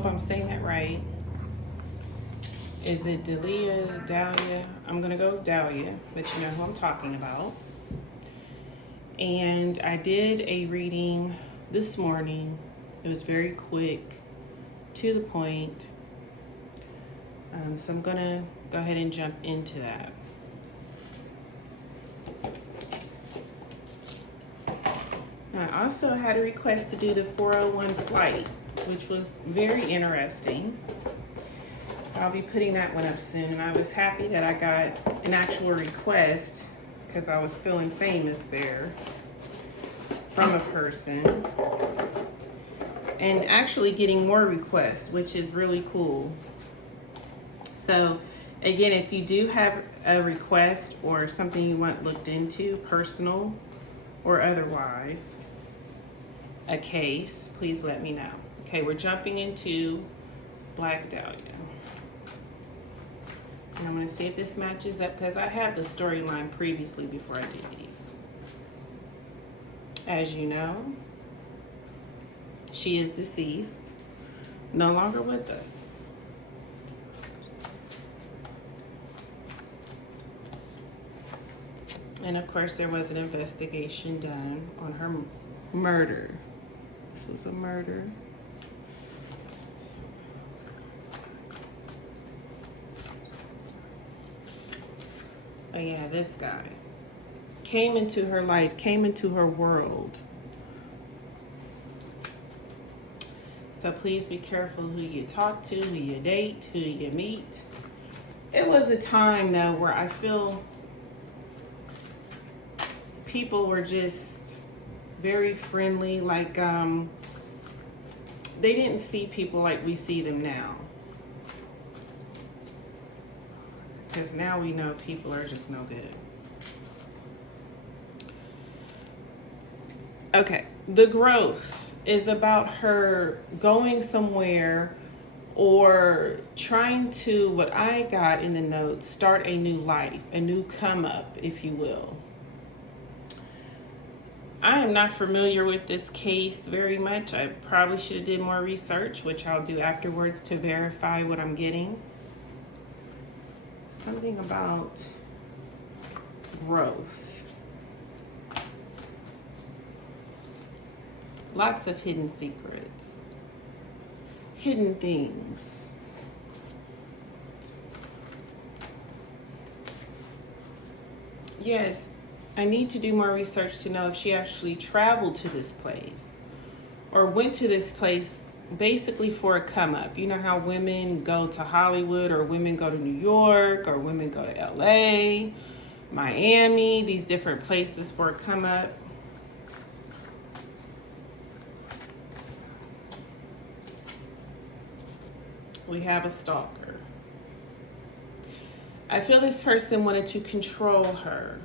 hope I'm saying that right. Is it Dahlia? I'm gonna go with Dahlia, but you know who I'm talking about. And I did a reading this morning. It was very quick, to the point. So I'm gonna go ahead and jump into that. Now, I also had a request to do the 401 flight, which was very interesting. So I'll be putting that one up soon. And I was happy that I got an actual request because I was feeling famous there from a person. And actually getting more requests, which is really cool. So again, if you do have a request or something you want looked into, personal or otherwise, a case, please let me know. Okay, we're jumping into Black Dahlia. And I'm going to see if this matches up because I have the storyline previously before I did these. As you know, she is deceased, no longer with us. And of course, there was an investigation done on her murder. This was a murder. Oh yeah, this guy came into her life, came into her world. So please be careful who you talk to, who you date, who you meet. It was a time though where I feel people were just very friendly, like they didn't see people like we see them now. Because now we know people are just no good. Okay, the growth is about her going somewhere or trying to, what I got in the notes, start a new life, a new come up, if you will. I am not familiar with this case very much. I probably should have did more research, which I'll do afterwards to verify what I'm getting. Something about growth. Lots of hidden secrets. Hidden things. Yes, I need to do more research to know if she actually traveled to this place or went to this place basically for a come up. You know how women go to Hollywood or women go to New York or women go to LA, Miami, these different places for a come up. We have a stalker. I feel this person wanted to control her.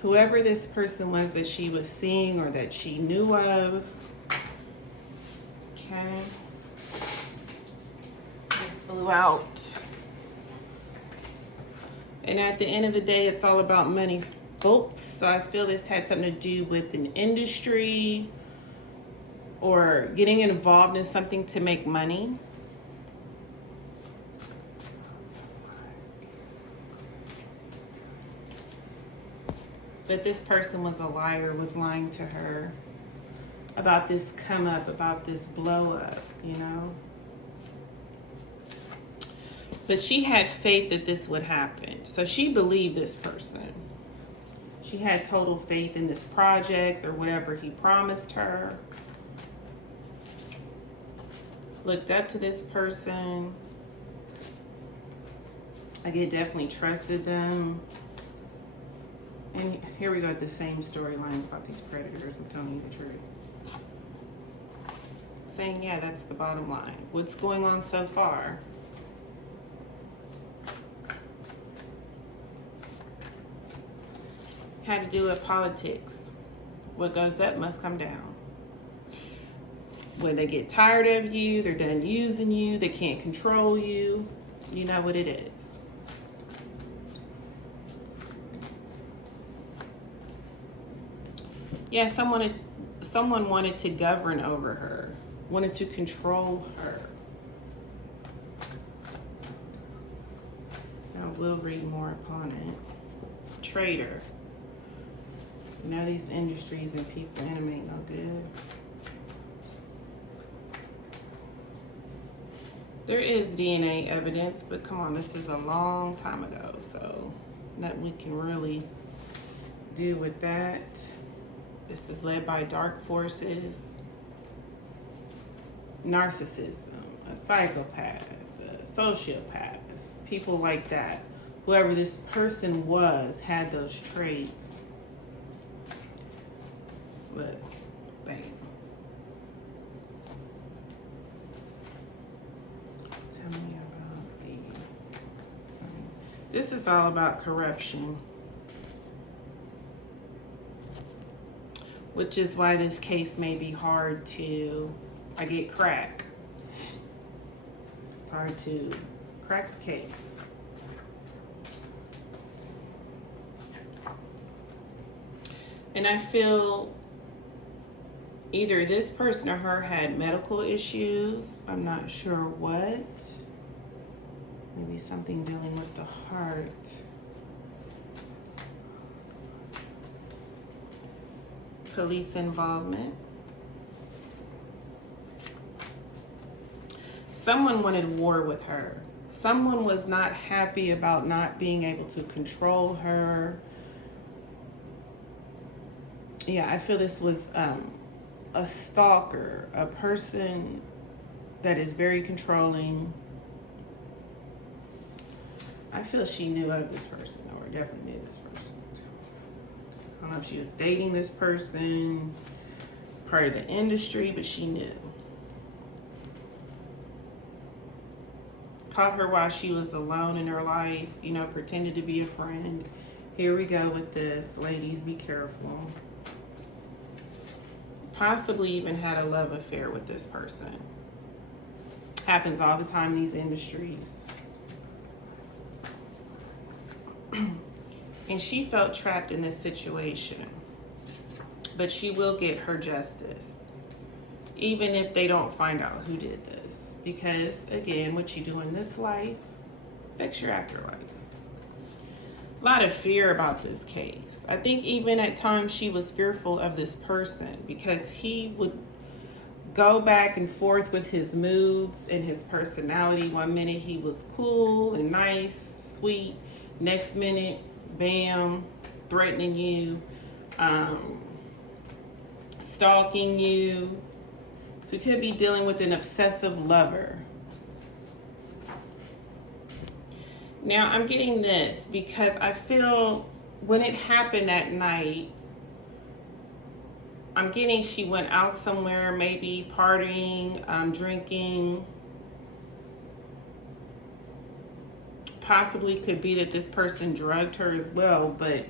Whoever this person was that she was seeing or that she knew of. Okay. It flew out. And at the end of the day, it's all about money, folks. So I feel this had something to do with an industry or getting involved in something to make money. But this person was a liar, was lying to her about this come up, about this blow up, you know? But she had faith that this would happen. So she believed this person. She had total faith in this project or whatever he promised her. Looked up to this person. Again, definitely trusted them. And here we got the same storylines about these predators. I'm telling you the truth. Saying, yeah, that's the bottom line. What's going on so far? Had to do with politics. What goes up must come down. When they get tired of you, they're done using you, they can't control you. You know what it is. Yeah, someone wanted to govern over her, wanted to control her. I will read more upon it. Traitor. You know, these industries and people animate no good. There is DNA evidence, but come on, this is a long time ago, so nothing we can really do with that. This is led by dark forces, narcissism, a psychopath, a sociopath, people like that. Whoever this person was had those traits. But, bam. Tell me about this is all about corruption. Which is why this case may be hard to, I get crack. It's hard to crack the case. And I feel either this person or her had medical issues. I'm not sure what. Maybe something dealing with the heart. Police involvement. Someone wanted war with her. Someone was not happy about not being able to control her. Yeah, I feel this was a stalker, a person that is very controlling. I feel she knew of this person, or definitely knew this person. I don't know if she was dating this person, part of the industry, but she knew. Caught her while she was alone in her life, you know, pretended to be a friend. Here we go with this. Ladies, be careful. Possibly even had a love affair with this person. Happens all the time in these industries. And she felt trapped in this situation. But she will get her justice. Even if they don't find out who did this. Because, again, what you do in this life affects your afterlife. A lot of fear about this case. I think even at times she was fearful of this person because he would go back and forth with his moods and his personality. One minute he was cool and nice, sweet. Next minute, bam, threatening you, stalking you. So we could be dealing with an obsessive lover. Now, I'm getting this because I feel when it happened that night, I'm getting she went out somewhere, maybe partying, drinking. Possibly could be that this person drugged her as well, but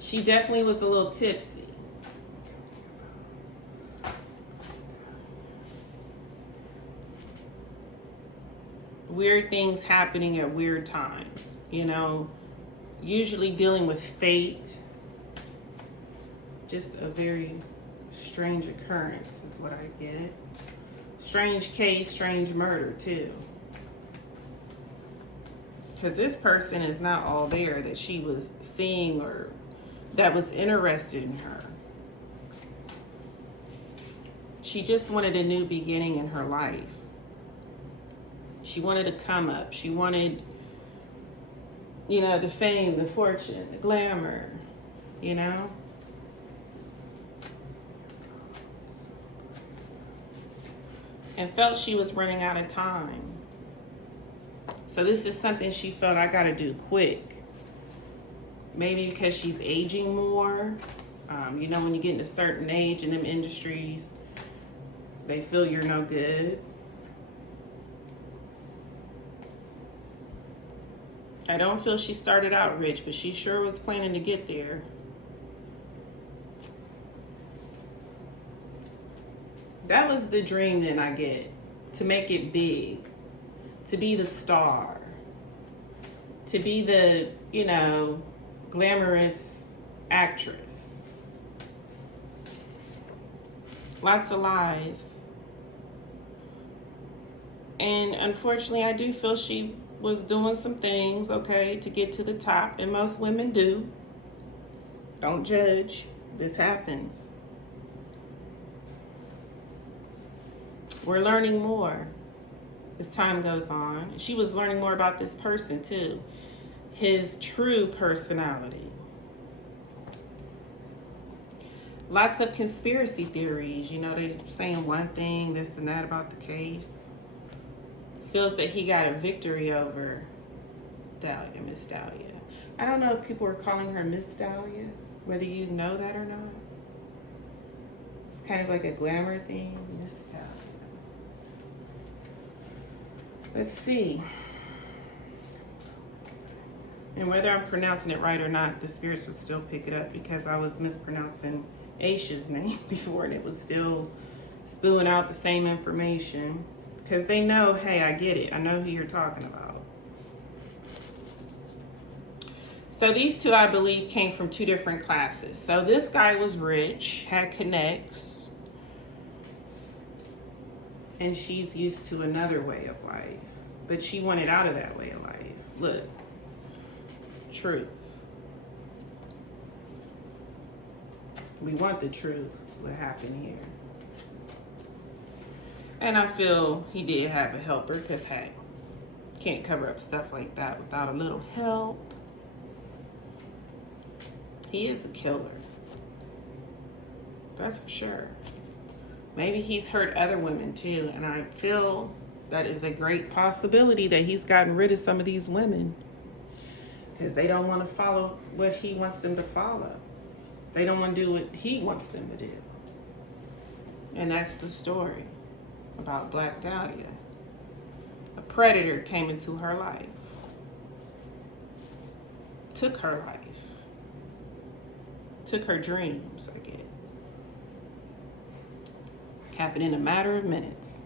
she definitely was a little tipsy. Weird things happening at weird times, you know, usually dealing with fate. Just a very strange occurrence is what I get. Strange case, strange murder too. Because this person is not all there that she was seeing or that was interested in her. She just wanted a new beginning in her life. She wanted to come up. She wanted, you know, the fame, the fortune, the glamour, you know? And felt she was running out of time. So this is something she felt I gotta do quick. Maybe because she's aging more. You know, when you get in a certain age in them industries, they feel you're no good. I don't feel she started out rich, but she sure was planning to get there. That was the dream that I get, to make it big, to be the star, to be the, you know, glamorous actress. Lots of lies. And unfortunately, I do feel she was doing some things, okay, to get to the top. And most women do. Don't judge. This happens. We're learning more as time goes on. She was learning more about this person too. His true personality. Lots of conspiracy theories. You know, they're saying one thing, this and that about the case. Feels that he got a victory over Dahlia, Miss Dahlia. I don't know if people are calling her Miss Dahlia, whether you know that or not. It's kind of like a glamour thing, Miss Dahlia. Let's see. And whether I'm pronouncing it right or not, the spirits will still pick it up because I was mispronouncing Aisha's name before and it was still spewing out the same information. Because they know, hey, I get it. I know who you're talking about. So these two, I believe, came from two different classes. So this guy was rich, had connects. And she's used to another way of life. But she wanted out of that way of life. Look. Truth. We want the truth. What happened here? And I feel he did have a helper because, hey, can't cover up stuff like that without a little help. He is a killer. That's for sure. Maybe he's hurt other women too. And I feel that is a great possibility that he's gotten rid of some of these women because they don't want to follow what he wants them to follow. They don't want to do what he wants them to do. And that's the story about Black Dahlia. A predator came into her life. Took her life. Took her dreams, I get. Happened in a matter of minutes.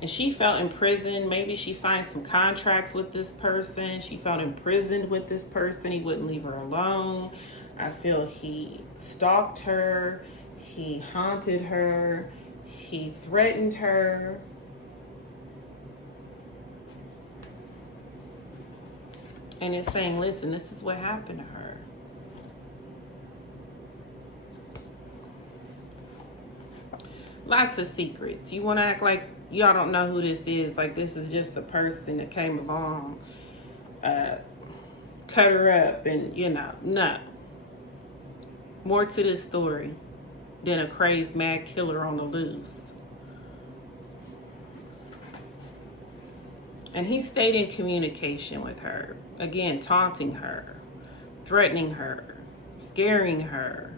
And she felt imprisoned. Maybe she signed some contracts with this person. She felt imprisoned with this person. He wouldn't leave her alone. I feel he stalked her. He haunted her. He threatened her. And it's saying, listen, this is what happened to her. Lots of secrets. You want to act like y'all don't know who this is. Like this is just a person that came along, cut her up and, you know, no. More to this story than a crazed mad killer on the loose. And he stayed in communication with her. Again, taunting her, threatening her, scaring her.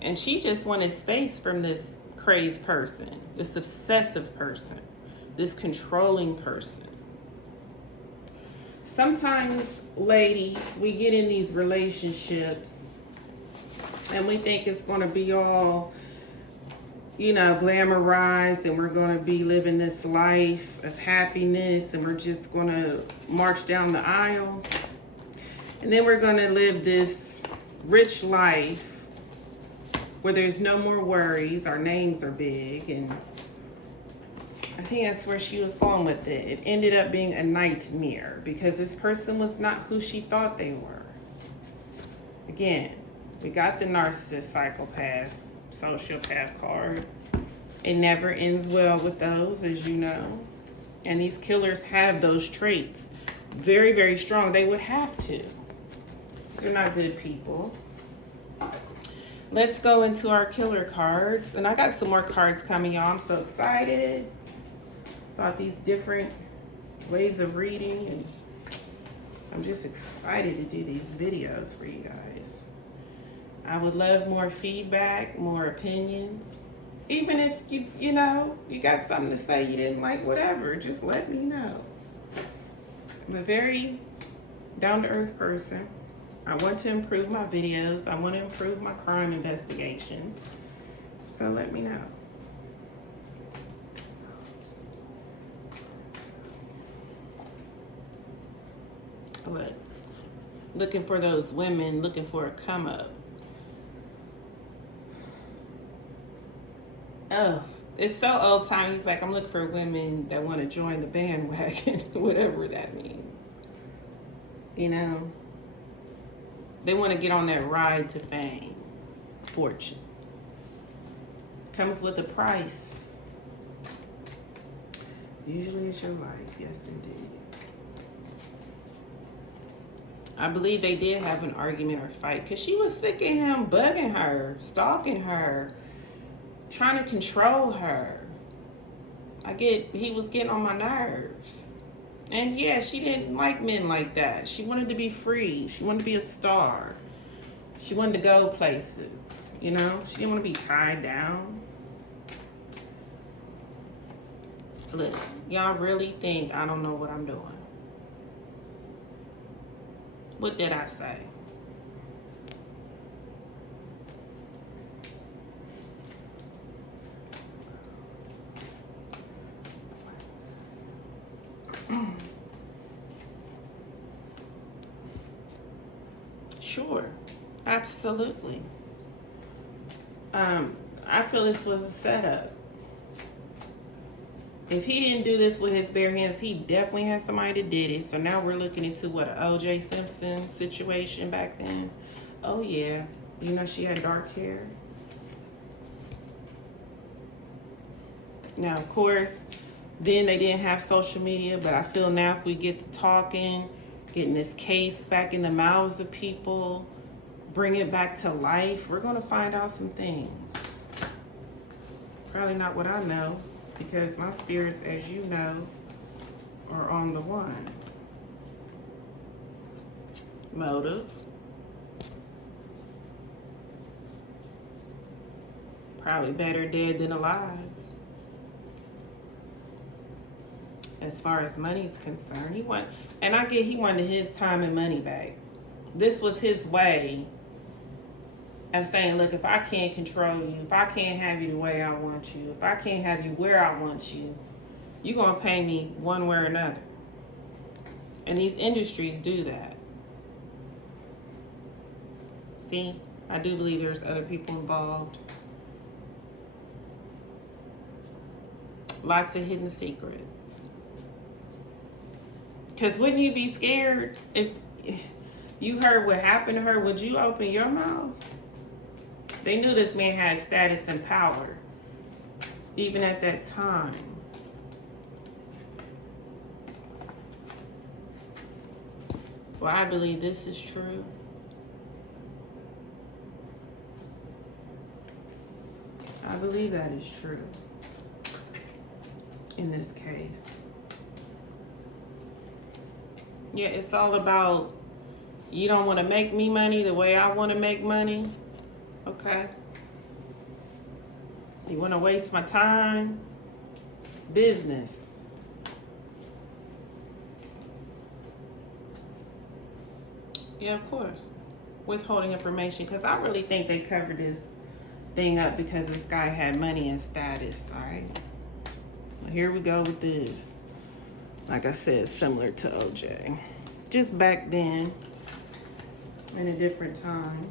And she just wanted space from this crazed person, this obsessive person, this controlling person. Sometimes, ladies, we get in these relationships and we think it's going to be all, you know, glamorized and we're going to be living this life of happiness and we're just going to march down the aisle. And then we're going to live this rich life where there's no more worries, our names are big, and I think that's where she was going with it. It ended up being a nightmare because this person was not who she thought they were. Again, we got the narcissist, psychopath, sociopath card. It never ends well with those, as you know. And these killers have those traits. Very, very strong. They would have to. They're not good people. Let's go into our killer cards. And I got some more cards coming, y'all. I'm so excited about these different ways of reading. And I'm just excited to do these videos for you guys. I would love more feedback, more opinions. Even if you know, you got something to say you didn't like, whatever, just let me know. I'm a very down-to-earth person. I want to improve my videos. I want to improve my crime investigations. So let me know. Look, looking for those women, looking for a come up. Oh, it's so old time. He's like, I'm looking for women that want to join the bandwagon, whatever that means. You know, they want to get on that ride to fame, fortune. Comes with a price. Usually it's your life, yes indeed. I believe they did have an argument or fight because she was sick of him bugging her, stalking her, trying to control her. He was getting on my nerves. And yeah, she didn't like men like that. She wanted to be free. She wanted to be a star. She wanted to go places, you know? She didn't want to be tied down. Look, y'all really think I don't know what I'm doing. What did I say? Sure, absolutely. I feel this was a setup. If he didn't do this with his bare hands, he definitely had somebody that did it. So now we're looking into what, an O.J. Simpson situation back then. Oh yeah, you know she had dark hair. Now, of course, then they didn't have social media, but I feel now if we get to talking, getting this case back in the mouths of people, bring it back to life, we're going to find out some things. Probably not what I know, because my spirits, as you know, are on the one. Motive. Probably better dead than alive. As far as money's concerned, he wanted his time and money back. This was his way of saying, look, if I can't control you, if I can't have you the way I want you, if I can't have you where I want you, you're going to pay me one way or another. And these industries do that. See, I do believe there's other people involved. Lots of hidden secrets. Because wouldn't you be scared if you heard what happened to her? Would you open your mouth? They knew this man had status and power, even at that time. Well, I believe this is true. I believe that is true in this case. Yeah, it's all about, you don't want to make me money the way I want to make money. Okay. You want to waste my time? It's business. Yeah, of course. Withholding information, because I really think they covered this thing up because this guy had money and status, all right? Well, here we go with this. Like I said, similar to OJ. Just back then, in a different time,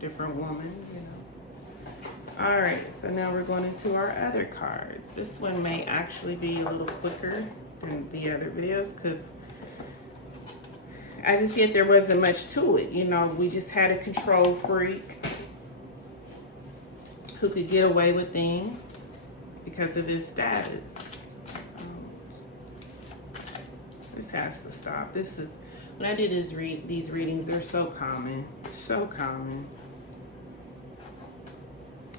different woman, you know. All right, so now we're going into our other cards. This one may actually be a little quicker than the other videos because I just said there wasn't much to it. You know, we just had a control freak who could get away with things because of his status. This has to stop. This is, when I did these readings, they're so common. So common.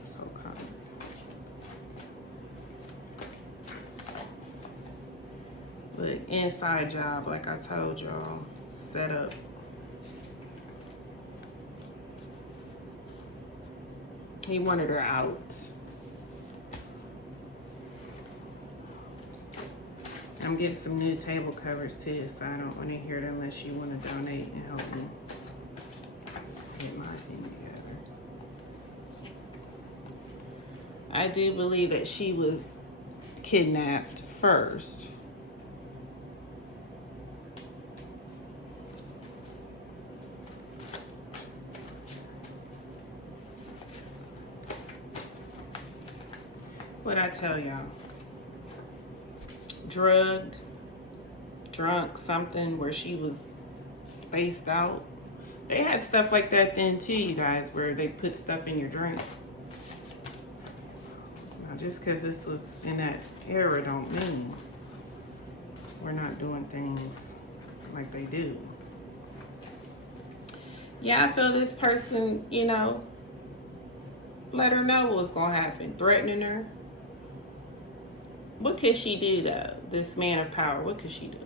So common. But inside job, like I told y'all, set up. He wanted her out. I'm getting some new table covers too, so I don't want to hear it unless you want to donate and help me get my thing together. I do believe that she was kidnapped first. I tell y'all? Drugged, drunk, something where she was spaced out. They had stuff like that then too, you guys, where they put stuff in your drink. Now, just because this was in that era don't mean we're not doing things like they do. Yeah, I feel this person, you know, let her know what's gonna happen, threatening her. What could she do though? This man of power, what could she do?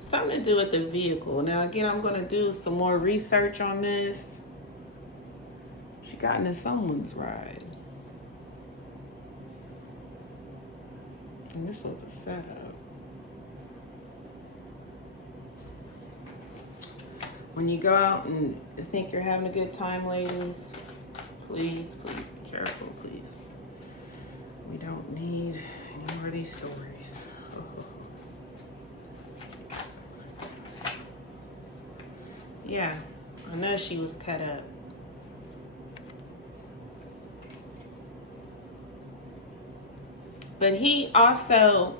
Something to do with the vehicle. Now again, I'm gonna do some more research on this. She got into someone's ride. And this was a setup. When you go out and think you're having a good time, ladies, please, please be careful, please. We don't need any more of these stories. Yeah, I know she was cut up. But he also,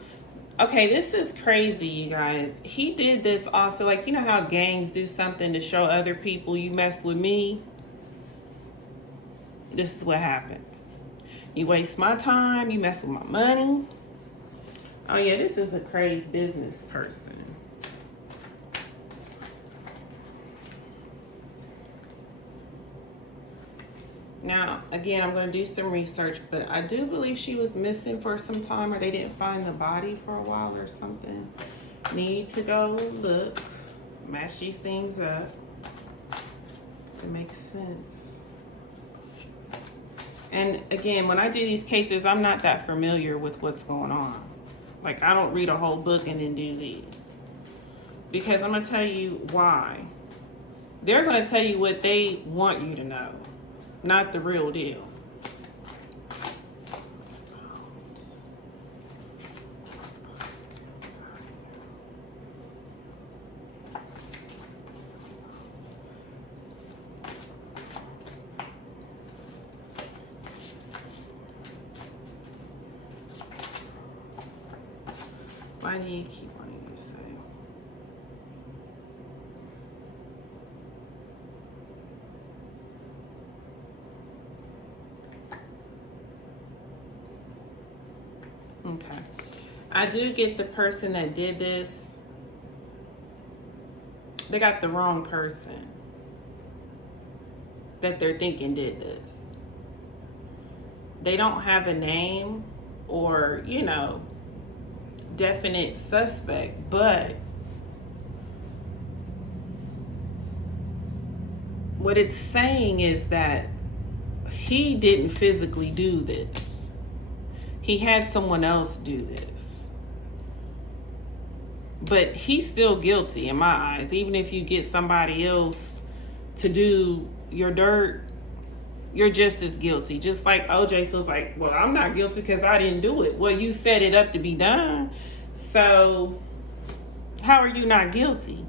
okay, this is crazy, you guys. He did this also, like, you know how gangs do something to show other people you mess with me? This is what happens. You waste my time, you mess with my money. Oh yeah, this is a crazy business person. Now, again, I'm going to do some research, but I do believe she was missing for some time, or they didn't find the body for a while or something. Need to go look, match these things up to make sense. And again, when I do these cases, I'm not that familiar with what's going on. Like, I don't read a whole book and then do these. Because I'm going to tell you why. They're going to tell you what they want you to know, not the real deal. Why do you keep wanting to say? Okay. I do get the person that did this. They got the wrong person that they're thinking did this. They don't have a name or, you know, definite suspect, but what it's saying is that he didn't physically do this. He had someone else do this. But he's still guilty in my eyes. Even if you get somebody else to do your dirt, you're just as guilty. Just like OJ feels like, well, I'm not guilty because I didn't do it. Well, you set it up to be done. So how are you not guilty?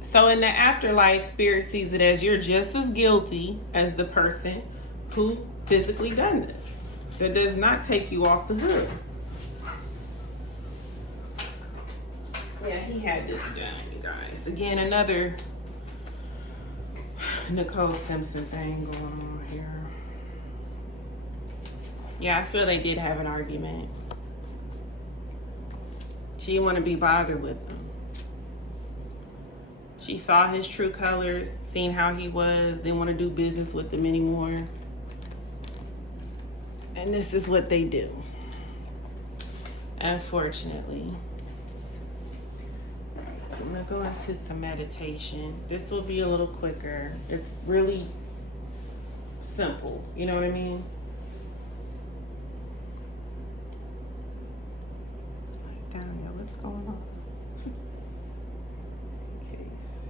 So in the afterlife, Spirit sees it as you're just as guilty as the person who physically done this. That does not take you off the hook. Yeah, he had this done, you guys. Again, another Nicole Simpson thing going on here. Yeah, I feel they did have an argument. She didn't want to be bothered with him. She saw his true colors, seen how he was, didn't want to do business with him anymore. And this is what they do, unfortunately. I'm gonna go into some meditation. This will be a little quicker. It's really simple, you know what I mean? Dahlia, what's going on? Case.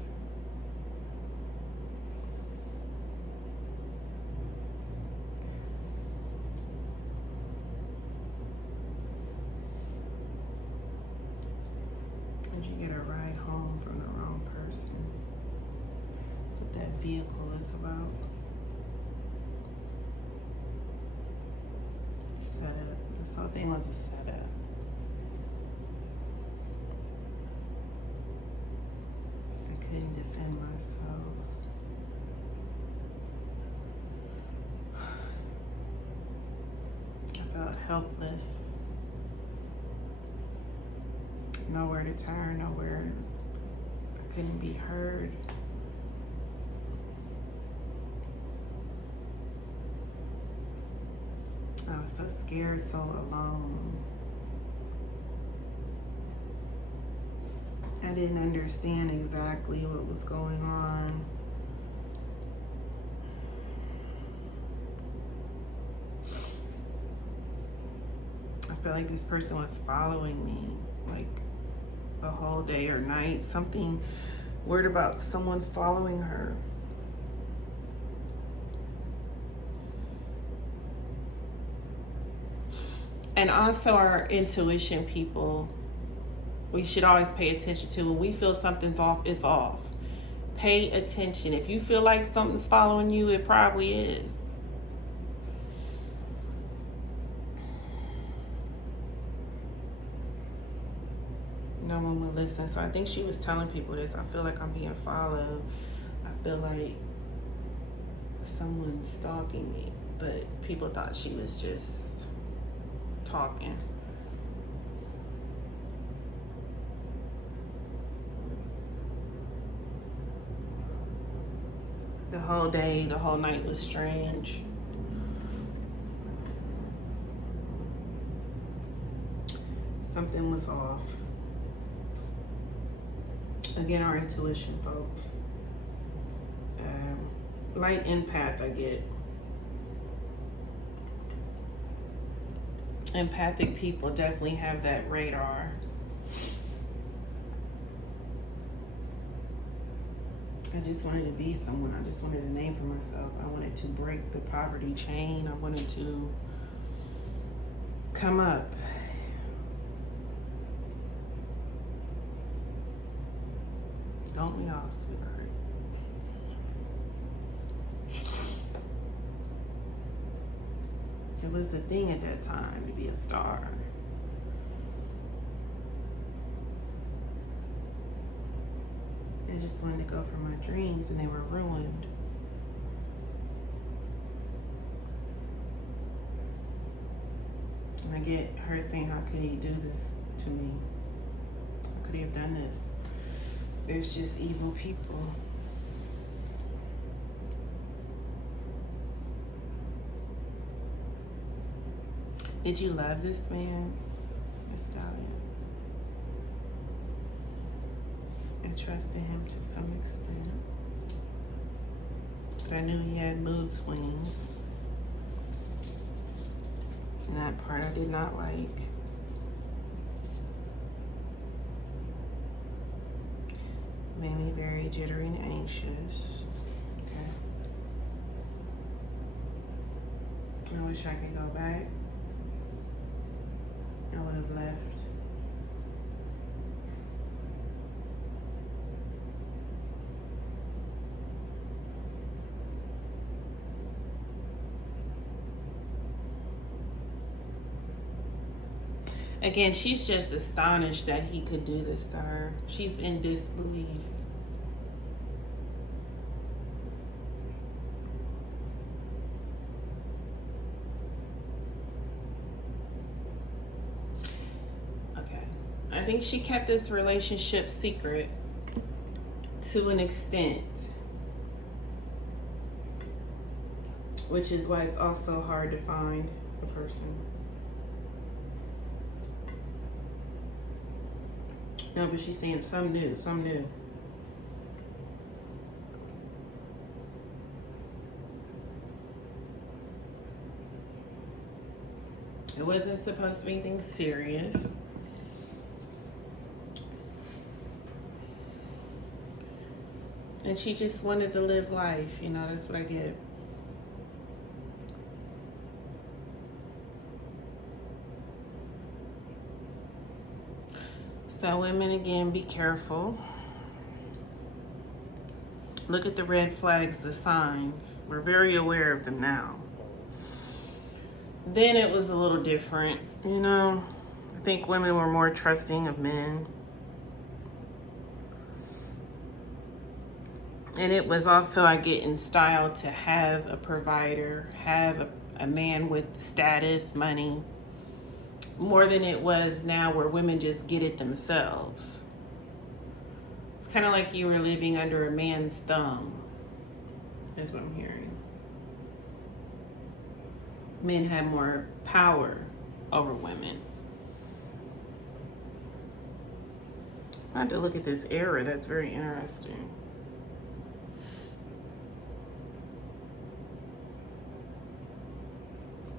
Sometimes you get a ride home from the wrong person. What that vehicle is about. Setup. This whole thing was a setup. I couldn't defend myself. I felt helpless. Nowhere to turn, nowhere. I couldn't be heard. I was so scared, so alone. I didn't understand exactly what was going on. I felt like this person was following me, like the whole day or night. Something weird about someone following her. And also our intuition, people, we should always pay attention to. When we feel something's off, it's off. Pay attention. If you feel like something's following you, it probably is. No one would listen. So I think she was telling people this. I feel like I'm being followed. I feel like someone's stalking me. But people thought she was just talking. The whole day, the whole night was strange. Something was off. Again, our intuition, folks. Light empath, I get. Empathic people definitely have that radar. I just wanted to be someone. I just wanted a name for myself. I wanted to break the poverty chain. I wanted to come up. Don't we all, sweetheart? It was a thing at that time to be a star. I just wanted to go for my dreams and they were ruined. And I get her saying, how could he do this to me? How could he have done this? There's just evil people. Did you love this man, Miss Dahlia? I trusted him to some extent. But I knew he had mood swings. And that part I did not like. Made me very jittery and anxious. Okay. I wish I could go back. I would have left. Again, she's just astonished that he could do this to her. She's in disbelief. I think she kept this relationship secret to an extent, which is why it's also hard to find the person. No, but she's saying some new, some new. It wasn't supposed to be anything serious. And she just wanted to live life, you know, that's what I get. So women, again, be careful. Look at the red flags, the signs. We're very aware of them now. Then it was a little different, you know. I think women were more trusting of men. And it was also, I get in style to have a provider, have a man with status, money, more than it was now where women just get it themselves. It's kind of like you were living under a man's thumb, is what I'm hearing. Men had more power over women. I had to look at this error. That's very interesting.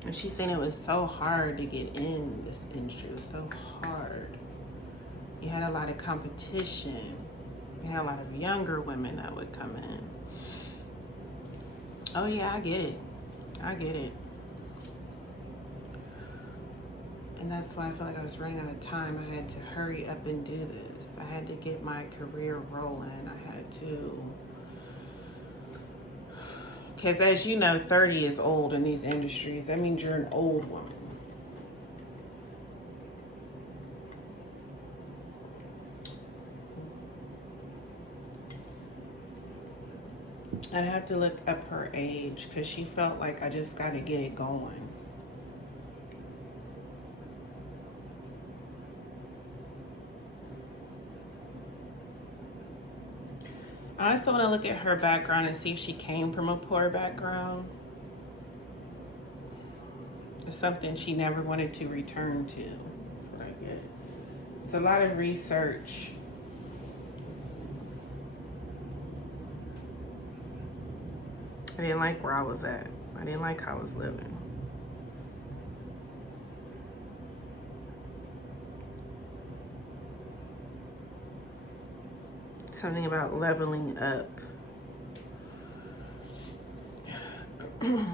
And she's saying it was so hard to get in this industry. It was so hard. You had a lot of competition. You had a lot of younger women that would come in. Oh yeah, I get it. I get it. And that's why I felt like I was running out of time. I had to hurry up and do this. I had to get my career rolling. I had to, because as you know, 30 is old in these industries. That means you're an old woman. I'd have to look up her age because she felt like I just got to get it going. I also want to look at her background and see if she came from a poor background. It's something she never wanted to return to. That's what I get. It's a lot of research. I didn't like where I was at. I didn't like how I was living. Something about leveling up. Okay.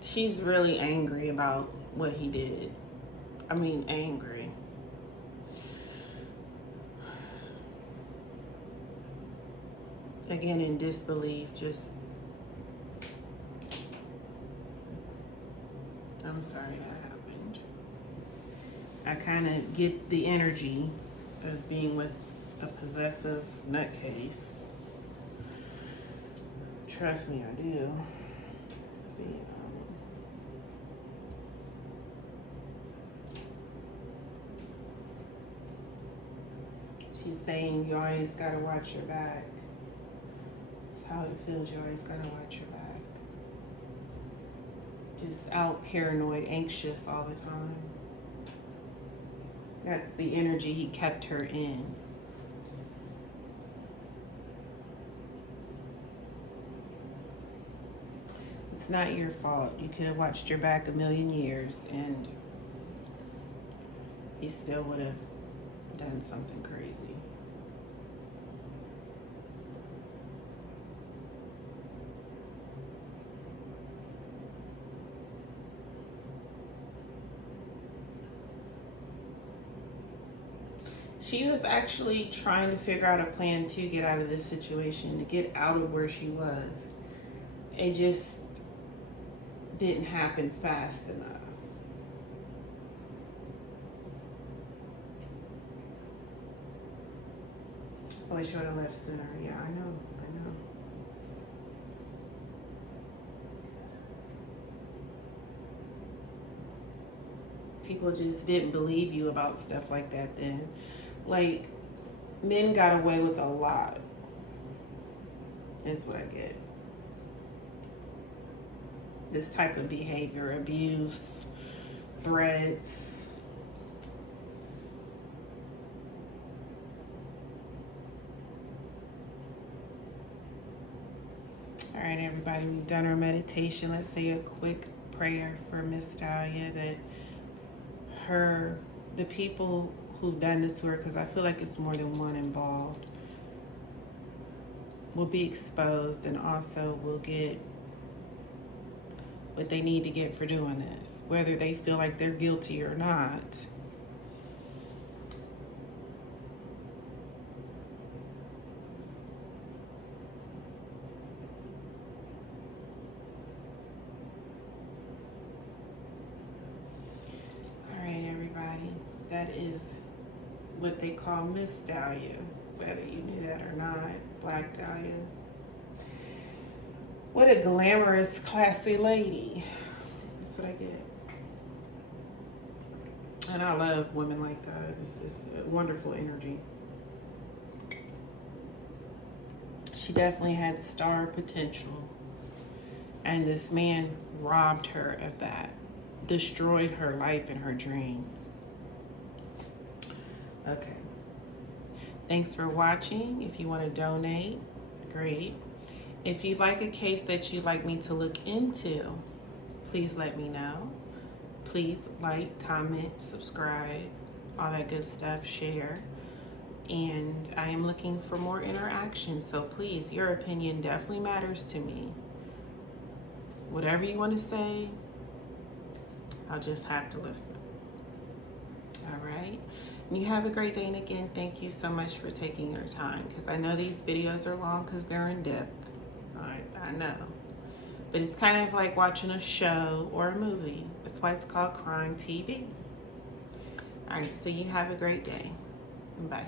She's really angry about what he did. I mean, angry. Again, in disbelief, just, I'm sorry that happened. I kind of get the energy of being with a possessive nutcase. Trust me, I do. Let's see. She's saying you always gotta watch your back. That's how it feels. You always gotta watch your back. Just out paranoid, anxious all the time. That's the energy he kept her in. It's not your fault. You could have watched your back a million years and he still would have done something crazy. She was actually trying to figure out a plan to get out of this situation, to get out of where she was. It just didn't happen fast enough. I wish I would have left sooner. Yeah, I know. People just didn't believe you about stuff like that then. Like, men got away with a lot. That's what I get. This type of behavior, abuse, threats. All right, everybody, we've done our meditation. Let's say a quick prayer for Miss Dahlia, that the people who've done this to her, because I feel like it's more than one involved, will be exposed, and also will what they need to get for doing this, whether they feel like they're guilty or not. All right, everybody, that is what they call Miss Dahlia, whether you knew that or not. Black Dahlia. What a glamorous, classy lady. That's what I get. And I love women like that. It's a wonderful energy. She definitely had star potential. And this man robbed her of that. Destroyed her life and her dreams. Okay. Thanks for watching. If you want to donate, great. If you'd like a case that you'd like me to look into, please let me know. Please like, comment, subscribe, all that good stuff, share. And I am looking for more interaction, so please, your opinion definitely matters to me. Whatever you want to say, I'll just have to listen. All right? And you have a great day, and again, thank you so much for taking your time, because I know these videos are long because they're in depth. I know. But it's kind of like watching a show or a movie. That's why it's called Crime TV. All right, so you have a great day. Bye.